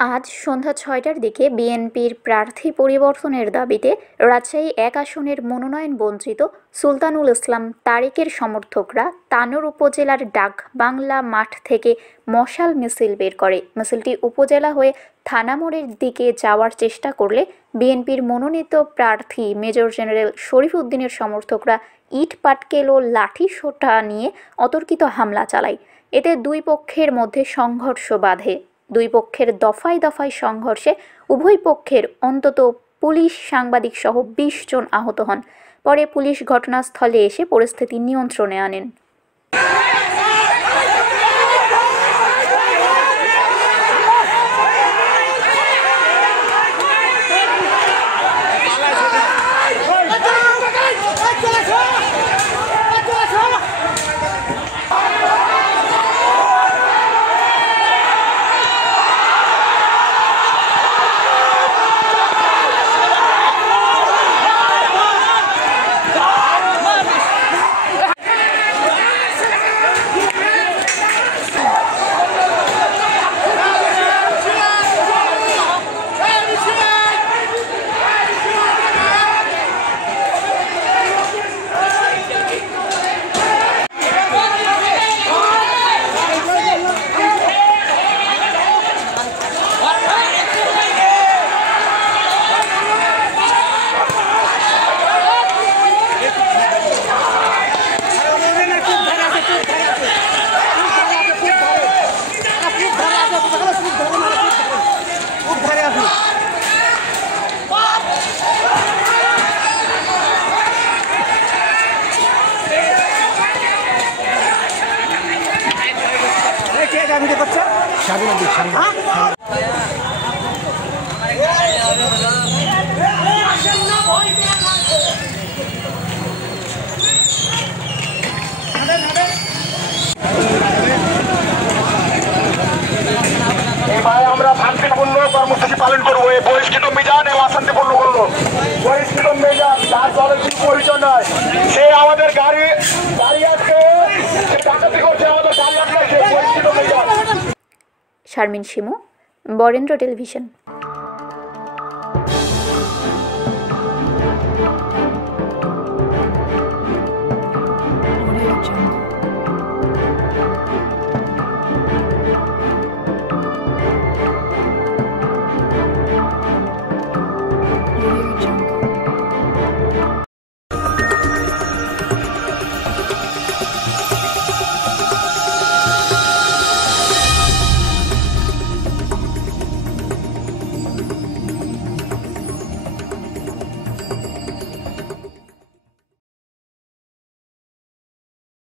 আজ সন্ধ্যা ৬টার দিকে বিএনপির প্রার্থী পরিবর্তনের দাবিতে রাজশাহী ১ আসনের মনোনয়ন বঞ্চিত সুলতানুল ইসলাম তারেকের সমর্থকরা তানোর উপজেলার ডাকবাংলা মাঠ থেকে মশাল মিছিল বের করে। মিছিলটি উপজেলা হয়ে থানা মোড়ের দিকে যাওয়ার চেষ্টা করলে বিএনপির মনোনীত প্রার্থী মেজর জেনারেল শরীফ উদ্দিনের সমর্থকরা ইট পাটকেল ও লাঠিসোঁটা নিয়ে অতর্কিত হামলা চালায়। এতে দুই পক্ষের মধ্যে সংঘর্ষ বাধে। দুই পক্ষের দফায় দফায় সংঘর্ষে উভয় পক্ষের অন্তত পুলিশ, সাংবাদিক সহ ২০ জন আহত হন। পরে পুলিশ ঘটনাস্থলে এসে পরিস্থিতি নিয়ন্ত্রণে আনেন। আমরা শান্তিপূর্ণ কর্মসূচি পালন করবো। এই বহিষ্কৃত মিজান এবং অশান্তিপূর্ণ করবো। বহিষ্কৃত মিজান যার দলের কিছু পরিচয় নয়, সে আমাদের গাড়ি আজকে ডাকাতি করছে, আমাদের গাড়ি আটকাইছে। বহিষ্কৃত মিজান। শারমিন শিমু, বরেন্দ্র টেলিভিশন।